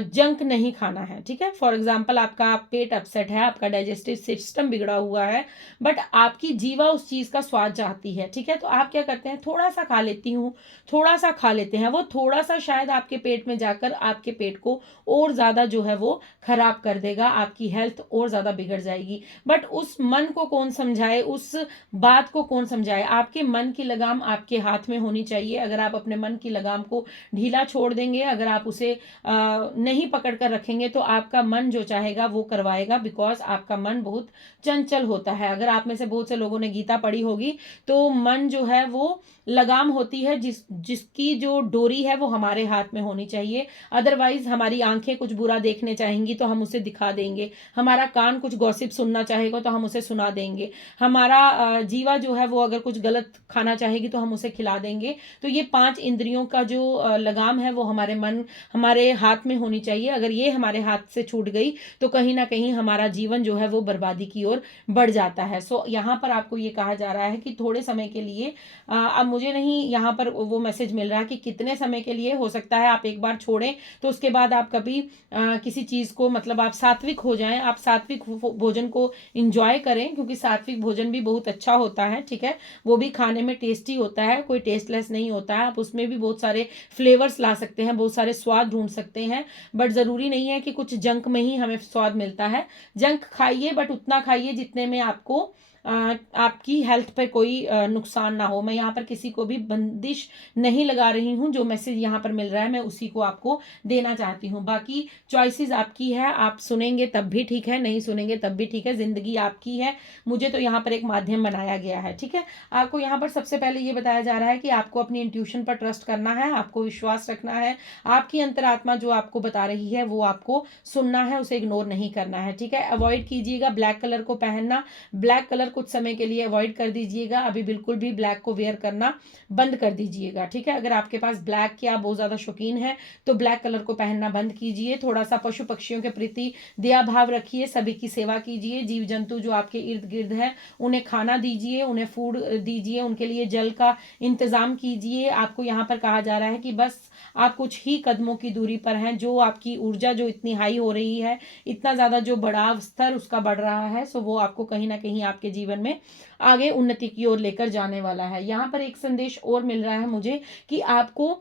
जंक नहीं खाना है, ठीक है। फॉर एग्जाम्पल आपका पेट अपसेट है, आपका डाइजेस्टिव सिस्टम बिगड़ा हुआ है, बट आपकी जीवा उस चीज का स्वाद चाहती है, ठीक है। तो आप क्या करते हैं, थोड़ा सा खा लेती हूँ, थोड़ा सा खा लेते हैं। वो थोड़ा सा शायद आपके पेट में जाकर आपके पेट को और ज्यादा जो है वो खराब कर देगा, आपकी हेल्थ और ज्यादा बिगड़ जाएगी। बट उस मन को कौन समझाए, उस बात को कौन समझाए? आपके मन की लगाम आपके हाथ में होनी चाहिए। अगर आप अपने मन की लगाम को ढीला छोड़ देंगे, अगर आप उसे नहीं पकड़ कर रखेंगे, तो आपका मन जो चाहेगा वो करवाएगा, बिकॉज आपका मन बहुत चंचल होता है। अगर आप में से बहुत से लोगों ने गीता पढ़ी होगी, तो मन जो है वो लगाम होती है, जिसकी जो डोरी है वो हमारे हाथ में होनी चाहिए। अदरवाइज हमारी आंखें कुछ बुरा देखने चाहेंगी तो हम उसे दिखा देंगे, हमारा कान कुछ गॉसिप सुनना चाहेगा तो हम उसे सुना देंगे, हमारा जीवा जो है वो अगर कुछ गलत खाना चाहेगी तो हम उसे खिला देंगे। तो ये 5 इंद्रियों का जो लगाम है वो हमारे हाथ में होनी चाहिए। अगर ये हमारे हाथ से छूट गई तो कहीं ना कहीं हमारा जीवन जो है वो बर्बादी की ओर बढ़ जाता है। सो यहाँ पर आपको ये कहा जा रहा है कि थोड़े समय के लिए, अब मुझे नहीं यहाँ पर वो मैसेज मिल रहा है कि कितने समय के लिए, हो सकता है आप एक बार छोड़ें तो उसके बाद आप कभी किसी चीज को, मतलब आप सात्विक हो जाएं, आप सात्विक भोजन को इंजॉय करें, क्योंकि सात्विक भोजन भी बहुत अच्छा होता है, ठीक है। वो भी खाने में टेस्टी होता है, कोई टेस्टलेस नहीं होता है। आप उसमें भी बहुत सारे फ्लेवर्स ला सकते हैं, बहुत सारे स्वाद ढूंढ सकते हैं, बट जरूरी नहीं है कि कुछ जंक में ही हमें स्वाद मिलता है। जंक खाइए, बट उतना खाइए जितने में आपको आपकी हेल्थ पर कोई नुकसान ना हो। मैं यहाँ पर किसी को भी बंदिश नहीं लगा रही हूँ, जो मैसेज यहाँ पर मिल रहा है मैं उसी को आपको देना चाहती हूँ। बाकी चॉइसेस आपकी है, आप सुनेंगे तब भी ठीक है, नहीं सुनेंगे तब भी ठीक है, जिंदगी आपकी है। मुझे तो यहाँ पर एक माध्यम बनाया गया है, ठीक है। आपको यहाँ पर सबसे पहले ये बताया जा रहा है कि आपको अपनी इंट्यूशन पर ट्रस्ट करना है, आपको विश्वास रखना है। आपकी अंतरात्मा जो आपको बता रही है वो आपको सुनना है, उसे इग्नोर नहीं करना है, ठीक है। अवॉइड कीजिएगा ब्लैक कलर को पहनना, ब्लैक कलर कुछ समय के लिए अवॉइड कर दीजिएगा। अभी बिल्कुल भी ब्लैक को वेयर करना बंद कर दीजिएगा, ठीक है। अगर आपके पास ब्लैक के आप बहुत ज्यादा शौकीन है तो ब्लैक कलर को पहनना बंद कीजिए। थोड़ा सा पशु पक्षियों के प्रति दया भाव रखिए, सभी की सेवा कीजिए। जीव जंतु जो आपके इर्द गिर्द है उन्हें खाना दीजिए, उन्हें फूड दीजिए, उनके लिए जल का इंतजाम कीजिए। आपको यहाँ पर कहा जा रहा है कि बस आप कुछ ही कदमों की दूरी पर हैं, जो आपकी ऊर्जा जो इतनी हाई हो रही है, इतना ज्यादा जो बढ़ाव स्तर उसका बढ़ रहा है, सो वो आपको कहीं ना कहीं आपके जीवन में आगे उन्नति की ओर लेकर जाने वाला है। यहाँ पर एक संदेश और मिल रहा है मुझे कि आपको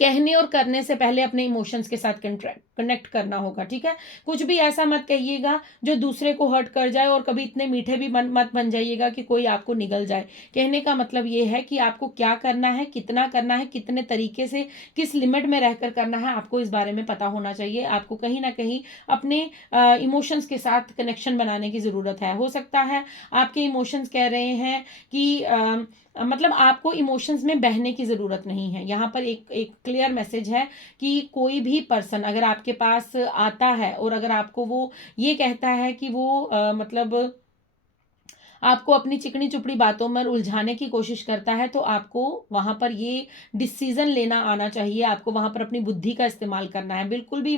कहने और करने से पहले अपने इमोशंस के साथ कनेक्ट करना होगा, ठीक है। कुछ भी ऐसा मत कहिएगा जो दूसरे को हर्ट कर जाए, और कभी इतने मीठे भी मत बन जाइएगा कि कोई आपको निगल जाए। कहने का मतलब ये है कि आपको क्या करना है, कितना करना है, कितने तरीके से, किस लिमिट में रहकर करना है, आपको इस बारे में पता होना चाहिए। आपको कहीं ना कहीं अपने इमोशंस के साथ कनेक्शन बनाने की जरूरत है। हो सकता है आपके इमोशंस कह रहे हैं कि मतलब आपको इमोशंस में बहने की जरूरत नहीं है। यहाँ पर एक क्लियर मैसेज है कि कोई भी पर्सन अगर आपके पास आता है और अगर आपको वो ये कहता है कि वो मतलब आपको अपनी चिकनी चुपड़ी बातों में उलझाने की कोशिश करता है, तो आपको वहां पर ये डिसीजन लेना आना चाहिए। आपको वहां पर अपनी बुद्धि का इस्तेमाल करना है। बिल्कुल भी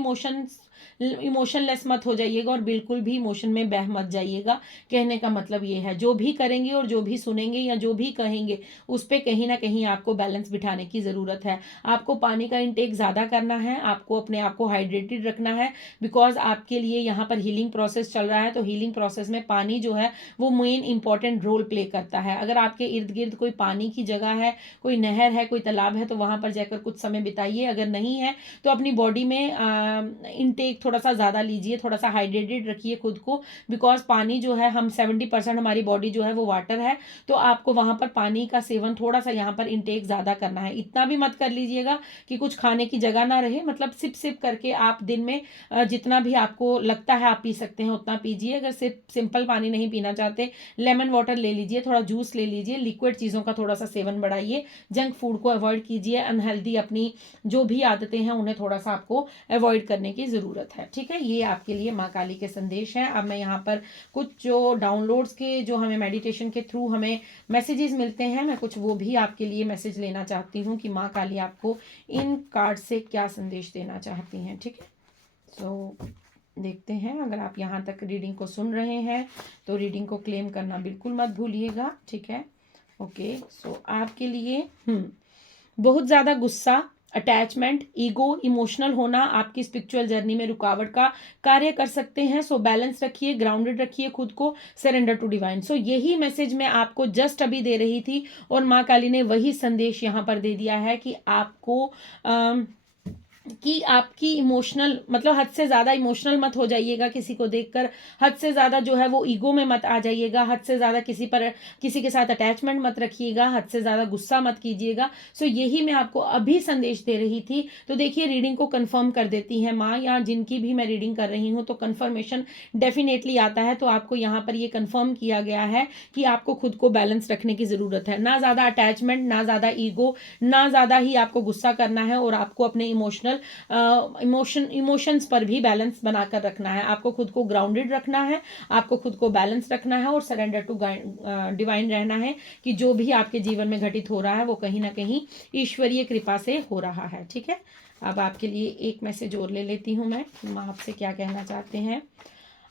इमोशनलेस मत हो जाइएगा और बिल्कुल भी इमोशन में बह मत जाइएगा। कहने का मतलब ये है, जो भी करेंगे और जो भी सुनेंगे या जो भी कहेंगे उस पर कहीं ना कहीं आपको बैलेंस बिठाने की ज़रूरत है। आपको पानी का इंटेक ज़्यादा करना है, आपको अपने आप को हाइड्रेटेड रखना है, बिकॉज आपके लिए यहाँ पर हीलिंग प्रोसेस चल रहा है। तो हीलिंग प्रोसेस में पानी जो है वो मेन इंपॉर्टेंट रोल प्ले करता है। अगर आपके इर्द गिर्द कोई पानी की जगह है, कोई नहर है, कोई तालाब है, तो वहां पर जाकर कुछ समय बिताइए। अगर नहीं है तो अपनी बॉडी में इनटेक थोड़ा सा ज़्यादा लीजिए, थोड़ा सा हाइड्रेटेड रखिए खुद को, बिकॉज पानी जो है, हम 70% हमारी बॉडी जो है वो वाटर है। तो आपको वहां पर पानी का सेवन थोड़ा सा यहाँ पर इनटेक ज़्यादा करना है। इतना भी मत कर लीजिएगा कि कुछ खाने की जगह ना रहे, मतलब सिप सिप करके आप दिन में जितना भी आपको लगता है आप पी सकते हैं उतना पीजिए। अगर सिर्फ सिंपल पानी नहीं पीना चाहते, लेमन वाटर ले लीजिए, थोड़ा जूस ले लीजिए, लिक्विड चीज़ों का थोड़ा सा सेवन बढ़ाइए, जंक फूड को अवॉइड कीजिए, अनहेल्दी अपनी जो भी आदतें हैं उन्हें थोड़ा सा आपको अवॉइड करने की ज़रूरत है। ठीक है, ये आपके लिए माँ काली के संदेश हैं। अब मैं यहाँ पर कुछ जो डाउनलोड्स के जो हमें मेडिटेशन के थ्रू हमें मैसेजेस मिलते हैं, मैं कुछ वो भी आपके लिए मैसेज लेना चाहती हूँ कि माँ काली आपको इन कार्ड से क्या संदेश देना चाहती हैं। ठीक है, तो देखते हैं। अगर आप यहाँ तक रीडिंग को सुन रहे हैं तो रीडिंग को क्लेम करना बिल्कुल मत भूलिएगा। ठीक है, ओके। सो आपके लिए बहुत ज़्यादा गुस्सा, अटैचमेंट, ईगो, इमोशनल होना आपकी स्पिरिचुअल जर्नी में रुकावट का कार्य कर सकते हैं। सो बैलेंस रखिए, ग्राउंडेड रखिए खुद को, सरेंडर टू डिवाइन। सो यही मैसेज मैं आपको जस्ट अभी दे रही थी और माँ काली ने वही संदेश यहाँ पर दे दिया है कि आपको कि आपकी इमोशनल, मतलब हद से ज़्यादा इमोशनल मत हो जाइएगा किसी को देखकर, हद से ज़्यादा जो है वो ईगो में मत आ जाइएगा, हद से ज़्यादा किसी के साथ अटैचमेंट मत रखिएगा, हद से ज़्यादा गुस्सा मत कीजिएगा। सो यही मैं आपको अभी संदेश दे रही थी। तो देखिए, रीडिंग को कन्फर्म कर देती है माँ, या जिनकी भी मैं रीडिंग कर रही हूँ तो कन्फर्मेशन डेफिनेटली आता है। तो आपको यहाँ पर ये कन्फर्म किया गया है कि आपको खुद को बैलेंस रखने की ज़रूरत है। ना ज़्यादा अटैचमेंट, ना ज़्यादा ईगो, ना ज़्यादा ही आपको गुस्सा करना है, और आपको अपने इमोशंस पर भी बैलेंस बनाकर रखना है। आपको खुद को ग्राउंडेड रखना है, आपको खुद को बैलेंस रखना है और सरेंडर टू डिवाइन रहना है कि जो भी आपके जीवन में घटित हो रहा है वो कहीं ना कहीं ईश्वरीय कृपा से हो रहा है। ठीक है, अब आपके लिए एक मैसेज और ले लेती हूँ मैं, माँ आपसे क्या कहना चाहते हैं।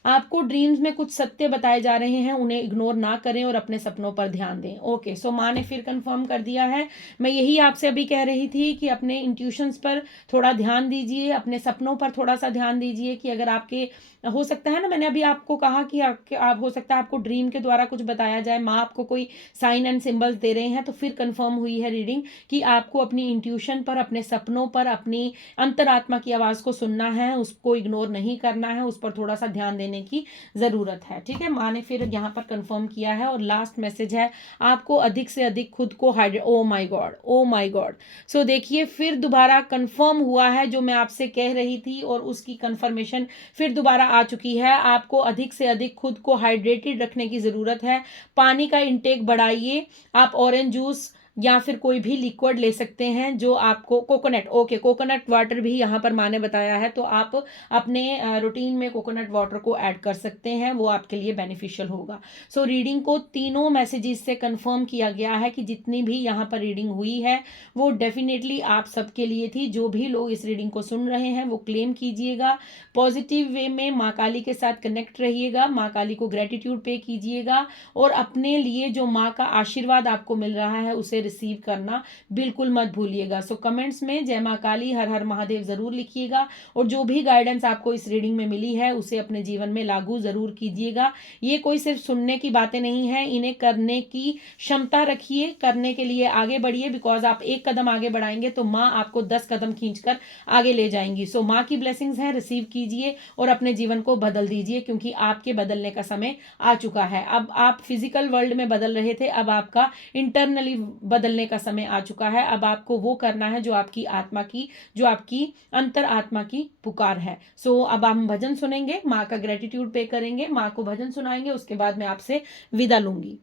आपको ड्रीम्स में कुछ सत्य बताए जा रहे हैं, उन्हें इग्नोर ना करें और अपने सपनों पर ध्यान दें। ओके, सो माँ ने फिर कंफर्म कर दिया है। मैं यही आपसे अभी कह रही थी कि अपने इंट्यूशंस पर थोड़ा ध्यान दीजिए, अपने सपनों पर थोड़ा सा ध्यान दीजिए कि अगर आपके हो सकता है ना, मैंने अभी आपको कहा कि आप हो सकता है आपको ड्रीम के द्वारा कुछ बताया जाए, माँ आपको कोई साइन एंड सिंबल्स दे रहे हैं, तो फिर कंफर्म हुई है रीडिंग कि आपको अपनी इंट्यूशन पर, अपने सपनों पर, अपनी अंतरात्मा की आवाज़ को सुनना है, उसको इग्नोर नहीं करना है, उस पर थोड़ा सा ध्यान देने की ज़रूरत है। ठीक है, माँ ने फिर यहाँ पर कंफर्म किया है। और लास्ट मैसेज है, आपको अधिक से अधिक खुद को hydrate, oh my God, oh my God. So देखिए, फिर दोबारा कंफर्म हुआ है जो मैं आपसे कह रही थी, और उसकी कंफर्मेशन फिर दोबारा आ चुकी है। आपको अधिक से अधिक खुद को हाइड्रेटेड रखने की ज़रूरत है। पानी का इंटेक बढ़ाइए। आप ऑरेंज जूस या फिर कोई भी लिक्विड ले सकते हैं जो आपको, कोकोनट, ओके, कोकोनट वाटर भी यहाँ पर माँ ने बताया है, तो आप अपने रूटीन में कोकोनट वाटर को ऐड कर सकते हैं, वो आपके लिए बेनिफिशियल होगा। सो रीडिंग को तीनों मैसेजेस से कंफर्म किया गया है कि जितनी भी यहाँ पर रीडिंग हुई है वो डेफिनेटली आप सबके लिए थी। जो भी लोग इस रीडिंग को सुन रहे हैं वो क्लेम कीजिएगा, पॉजिटिव वे में माँ काली के साथ कनेक्ट रहिएगा, माँ काली को ग्रेटिट्यूड पे कीजिएगा, और अपने लिए जो माँ का आशीर्वाद आपको मिल रहा है उसे रिसीव करना बिल्कुल मत भूलिएगा। सो कमेंट्स में जय माँ काली, हर हर महादेव जरूर लिखिएगा, और जो भी गाइडेंस आपको इस रीडिंग में मिली है उसे अपने जीवन में लागू जरूर कीजिएगा। ये कोई सिर्फ सुनने की बातें नहीं है, इन्हें करने की क्षमता रखिए, करने के लिए आगे बढ़िए, बिकॉज आप एक कदम आगे बढ़ाएंगे तो माँ आपको 10 कदम खींचकर आगे ले जाएंगी। सो माँ की ब्लेसिंग्स हैं, रिसीव कीजिए और अपने जीवन को बदल दीजिए, क्योंकि आपके बदलने का समय आ चुका है। अब आप फिजिकल वर्ल्ड में बदल रहे थे, अब आपका इंटरनली बदलने का समय आ चुका है। अब आपको वो करना है जो आपकी आत्मा की, जो आपकी अंतर आत्मा की पुकार है। सो अब हम भजन सुनेंगे, माँ का ग्रेटिट्यूड पे करेंगे, माँ को भजन सुनाएंगे, उसके बाद मैं आपसे विदा लूंगी।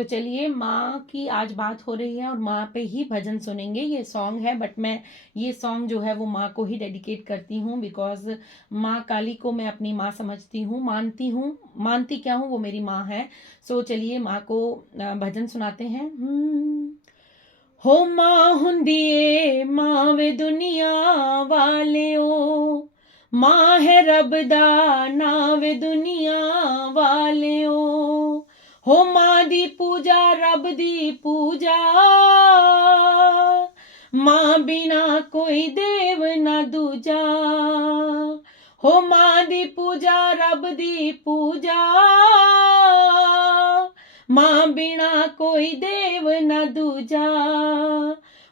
तो चलिए, माँ की आज बात हो रही है और माँ पे ही भजन सुनेंगे। ये सॉन्ग है, बट मैं ये सॉन्ग जो है वो माँ को ही डेडिकेट करती हूँ, बिकॉज माँ काली को मैं अपनी माँ समझती हूँ, मानती क्या हूँ, वो मेरी माँ है। सो चलिए, माँ को भजन सुनाते हैं। हो माँ हुंदिए माँ वे दुनिया वालिओ, माँ है रब दा ना वे दुनिया वालिओ। हो माँ दी पूजा रब दी पूजा, माँ बिना कोई देव न दूजा। हो माँ दी पूजा रब दी पूजा, माँ बिना कोई देव न दूजा।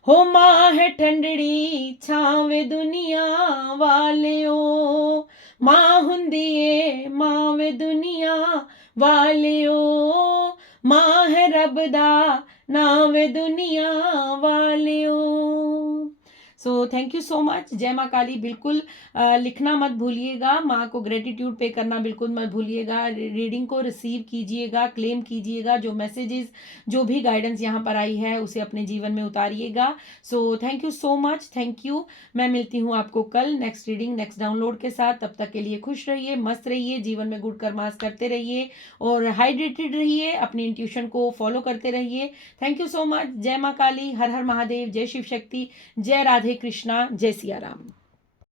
हो माँ है ठंडड़ी छावे दुनिया वालिओ, माँ हुंदिए माँ वे दुनिया वालिओ। माँ है रब दा नावे दुनिया वालिओ। So thank you so much. जय माँ काली। बिल्कुल लिखना मत भूलिएगा, माँ को ग्रेटिट्यूड पे करना बिल्कुल मत भूलिएगा। रीडिंग को रिसीव कीजिएगा, क्लेम कीजिएगा। जो मैसेजेस, जो भी गाइडेंस यहाँ पर आई है, उसे अपने जीवन में उतारिएगा। So thank you so much, thank you. मैं मिलती हूँ आपको कल नेक्स्ट रीडिंग, नेक्स्ट डाउनलोड के साथ। तब तक के लिए खुश रहिए, मस्त रहिए, जीवन में गुड कर्मास करते रहिए और हाइड्रेटेड रहिए, अपनी इंट्यूशन को फॉलो करते रहिए। Thank you so much. जय माँ काली, हर हर महादेव, जय शिव शक्ति, जय राधे कृष्णा, जय सिया राम।